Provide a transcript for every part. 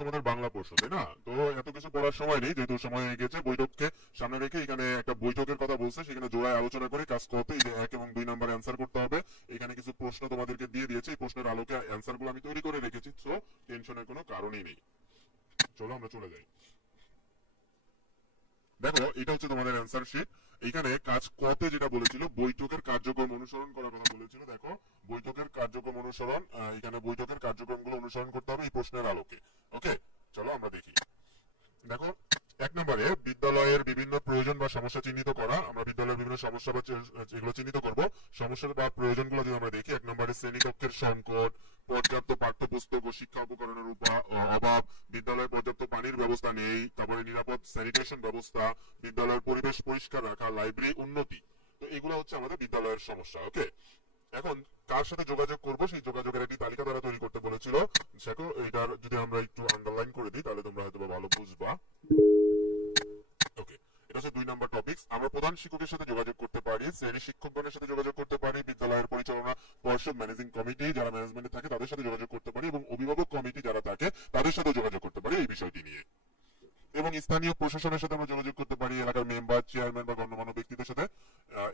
তোমাদের বাংলা প্রশ্ন, তাই না? তো এত কিছু পড়ার সময় নেই, যেহেতু সময় হয়ে গেছে। বৈঠককে সামনে রেখে এখানে একটা বৈঠকের কথা বলছে, সেখানে জোড়ায় আলোচনা করে কাজ করতে এই যে 1 এবং 2 নাম্বার অ্যান্সার করতে হবে। এখানে কিছু প্রশ্ন তোমাদেরকে দিয়ে দিয়েছে, এই প্রশ্নের আলোকে অ্যান্সারগুলো আমি তৈরি করে রেখেছি, সো টেনশনের কোনো কারণই নেই। চলো আমরা চলে যাই। দেখো, এটা হচ্ছে তোমাদের অ্যান্সার শিট। এখানে কাজ কতে যেটা বলেছিল, বৈঠকের কার্যক্রম অনুসরণ করার কথা বলেছিল। দেখো, বৈঠকের কার্যক্রম অনুসরণ, এখানে বৈঠকের কার্যক্রমগুলো অনুসরণ করতে হবে এই প্রশ্নের আলোকে। ওকে, চলো আমরা দেখি। দেখো, 1 নম্বরে বিদ্যালয়ের বিভিন্ন প্রয়োজন বা সমস্যা চিহ্নিত করা। আমরা বিদ্যালয়ের বিভিন্ন সমস্যা বা যেগুলো চিহ্নিত করব, সমস্যা বা প্রয়োজনগুলো যদি আমরা দেখি, 1 নম্বরে শ্রেণীকক্ষের সংকট, পর্যাপ্ত পাঠ্যপুস্তক ও শিক্ষা উপকরণের অভাব, বিদ্যালয়ে পর্যাপ্ত পানির ব্যবস্থা নেই, তারপরে নিরাপদ স্যানিটেশন ব্যবস্থা, বিদ্যালয়ের পরিবেশ পরিষ্কার রাখা, লাইব্রেরি উন্নতি। তো এগুলো হচ্ছে আমাদের বিদ্যালয়ের সমস্যা। ওকে, এখন কার সাথে যোগাযোগ করব, সেই যোগাযোগের একটি তালিকা তারা তৈরি করতে বলেছিল। দেখো, এটার যদি আমরা একটু আন্ডারলাইন করে দিই, তাহলে তোমরা হয়তো ভালো বুঝবা। ওকে, এটা হচ্ছে 2 নাম্বার টপিকস। আমরা প্রধান শিক্ষকের সাথে যোগাযোগ করতে পারি, শ্রেণী শিক্ষকগণের সাথে যোগাযোগ করতে পারি, বিদ্যালয়ের পরিচালনা পর্ষদ ম্যানেজিং কমিটি যারা ম্যানেজমেন্টে থাকে তাদের সাথে যোগাযোগ করতে পারি, এবং অভিভাবক কমিটি যারা থাকে তাদের সাথে যোগাযোগ করতে পারি এই বিষয়টি নিয়ে। এবং স্থানীয় প্রশাসনের সাথে আমরা যোগাযোগ করতে পারি, এলাকার মেম্বার, চেয়ারম্যান বা গণ্যমান্য ব্যক্তিদের সাথে,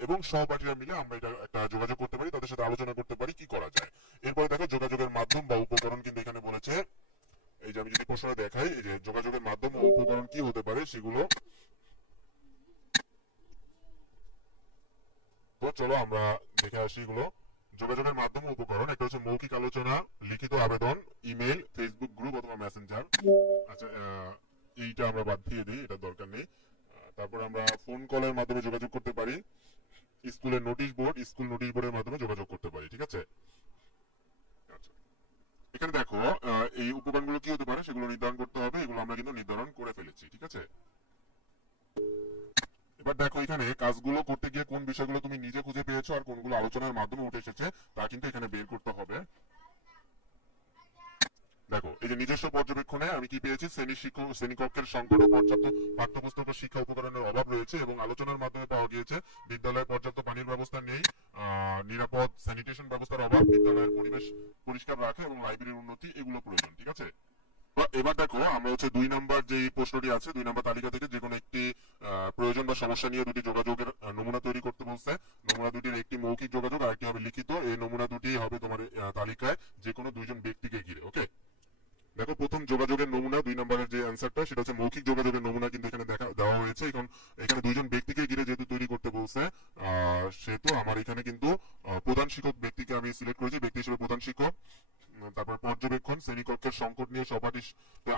এবং সহপাঠীরা মিলে আমরা এটা একটা যোগাযোগ করতে পারি, তাদের সাথে আলোচনা করতে পারি কি করা যায়। এরপরে দেখো, যোগাযোগের মাধ্যম বা উপকরণ কিন্তু এখানে বলেছে। এই যে আমি যদি প্রশ্নে দেখাই, এই যে যোগাযোগের মাধ্যম ও উপকরণ কি হতে পারে সেগুলো। তো চলো আমরা দেখে আসি এগুলো। যোগাযোগের মাধ্যম ও উপকরণ, একটা হচ্ছে মৌখিক আলোচনা, লিখিত আবেদন, ইমেল, ফেসবুক গ্রুপ অথবা মেসেঞ্জার। আচ্ছা, এইটা আমরা বাদ দিয়ে দিই, এটা দরকার নেই। তারপর আমরা ফোন কলের মাধ্যমে যোগাযোগ করতে পারি, স্কুলের নোটিশ বোর্ড, স্কুল নোটিশ বোর্ডের মাধ্যমে যোগাযোগ করতে পারি। ঠিক আছে? আচ্ছা, এখানে দেখো, এই উপকরণগুলো কি হতে পারে সেগুলো নির্ধারণ করতে হবে, এগুলো আমরা কিন্তু নির্ধারণ করে ফেলেছি। ঠিক আছে? এবার দেখো, এখানে কাজগুলো করতে গিয়ে কোন বিষয়গুলো তুমি নিজে খুঁজে পেয়েছো আর কোনগুলো আলোচনার মাধ্যমে উঠে এসেছে তা কিন্তু এখানে বের করতে হবে। দেখো, এই যে নিজস্ব পর্যবেক্ষণে আমি কি পেয়েছি, শ্রেণীকক্ষের সংকট ও পর্যাপ্ত পাঠ্যপুস্তক ও শিক্ষা উপকরণের অভাব রয়েছে, এবং আলোচনার মাধ্যমে পাওয়া গিয়েছে বিদ্যালয়ে পর্যাপ্ত পানির ব্যবস্থা নেই, নিরাপদ স্যানিটেশন ব্যবস্থার অভাব, বিদ্যালয়ের পরিবেশ পরিষ্কার রাখা এবং লাইব্রেরির উন্নতি, এগুলো প্রয়োজন। ঠিক আছে? এবার দেখো, আমরা হচ্ছে 2 নাম্বার যে প্রশ্নটি আছে, 2 নাম্বার তালিকা থেকে যে কোনো একটি প্রয়োজন বা সমস্যা নিয়ে দুটি যোগাযোগের নমুনা তৈরি করতে বলছে। নমুনা দুটির একটি মৌখিক যোগাযোগ আর একটি হবে লিখিত। এই নমুনা দুটি হবে তোমার তালিকায় যে কোনো দুইজন ব্যক্তিকে ঘিরে। ওকে, দেখো, প্রথম যোগাযোগের নমুনা 2 নম্বরের যে অ্যান্সারটা সেটা হচ্ছে মৌখিক যোগাযোগের নমুনা, কিন্তু এখানে দেওয়া হয়েছে। এখন এখানে দুইজন ব্যক্তিকে ঘিরে যেহেতু তৈরি করতে বলছে, সেহেতু আমার এখানে কিন্তু প্রধান শিক্ষক ব্যক্তিকে আমি সিলেক্ট করেছি ব্যক্তি হিসেবে প্রধান শিক্ষক। তারপর পর্যবেক্ষণ, শ্রেণীকক্ষের সংকট নিয়ে সহপাঠী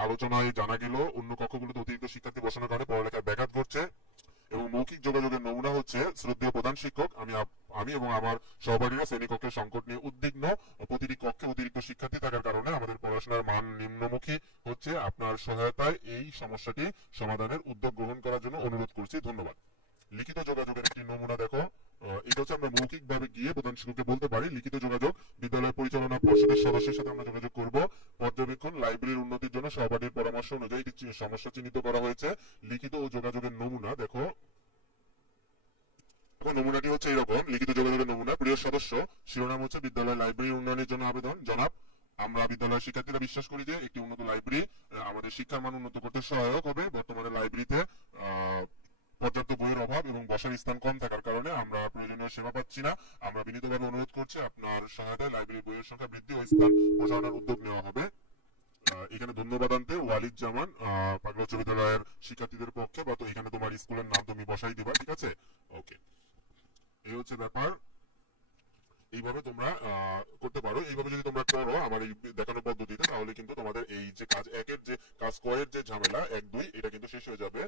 আলোচনায় জানা গেল অন্য কক্ষগুলোতে অতিরিক্ত শিক্ষার্থী বসানোর কারণে পড়ালেখায় ব্যাঘাত ঘটছে। এবং মৌখিক যোগাযোগের নমুনা হচ্ছে শ্রদ্ধেয় প্রধান শিক্ষক, আমি এবং আমার সহপাঠীরা শ্রেণীকক্ষের সংকট নিয়ে উদ্বিগ্ন। প্রতিটি কক্ষে অতিরিক্ত শিক্ষার্থী থাকার কারণে আমাদের পড়াশোনার মান নিম্নমুখী হচ্ছে। আপনার সহায়তায় এই সমস্যাটি সমাধানের উদ্যোগ গ্রহণ করার জন্য অনুরোধ করছি, ধন্যবাদ। লিখিত যোগাযোগের একটি নমুনা দেখো, এটা হচ্ছে আমরা মৌখিক ভাবে গিয়ে প্রধান শিক্ষককে বলতে পারি। লিখিত যোগাযোগ, বিদ্যালয় পরিচালনা পর্ষদের সদস্যের সাথে আমরা যোগাযোগ করব। পর্যবেক্ষণ, লাইব্রেরির উন্নতির জন্য সহপাঠীর পরামর্শ অনুযায়ী সমস্যা চিহ্নিত করা হয়েছে। লিখিত ও যোগাযোগের নমুনা দেখো, নমুনাটি হচ্ছে এরকম। লিখিত যোগাযোগের নমুনা, প্রিয় সদস্য, শিরোনাম হচ্ছে বিদ্যালয় লাইব্রেরি উন্নয়নের জন্য আবেদন। জনাব, আমরা বিদ্যালয়ের শিক্ষার্থীরা বিশ্বাস করি যে একটি উন্নত লাইব্রেরি আমাদের শিক্ষার মান উন্নত করতে সহায়ক হবে। বর্তমানে লাইব্রেরিতে পর্যাপ্ত বইয়ের অভাব এবং বসার স্থান কম থাকার কারণে আমরা প্রয়োজনীয় সেবা পাচ্ছি না। আমরা বিনীতভাবে অনুরোধ করছি আপনার সহায়তায় লাইব্রেরির বইয়ের সংখ্যা বৃদ্ধি ও স্থান প্রসারণের উদ্যোগ নেওয়া হবে। এখানে ধন্যবাদ আনতে ওয়ালিদ জামান, পাগলা উচ্চ বিদ্যালয়ের শিক্ষার্থীদের পক্ষে, বা তো এখানে তোমার স্কুলের নাম তুমি বসাই দিবা। ঠিক আছে? ওকে, এই হচ্ছে ব্যাপার। এইভাবে তোমরা করতে পারো। এইভাবে যদি তোমরা করো আমার এই দেখানো পদ্ধতিতে, তাহলে কিন্তু তোমাদের এই যে কাজ একের যে কাজ কয়ের যে ঝামেলা 1 2 এটা কিন্তু শেষ হয়ে যাবে।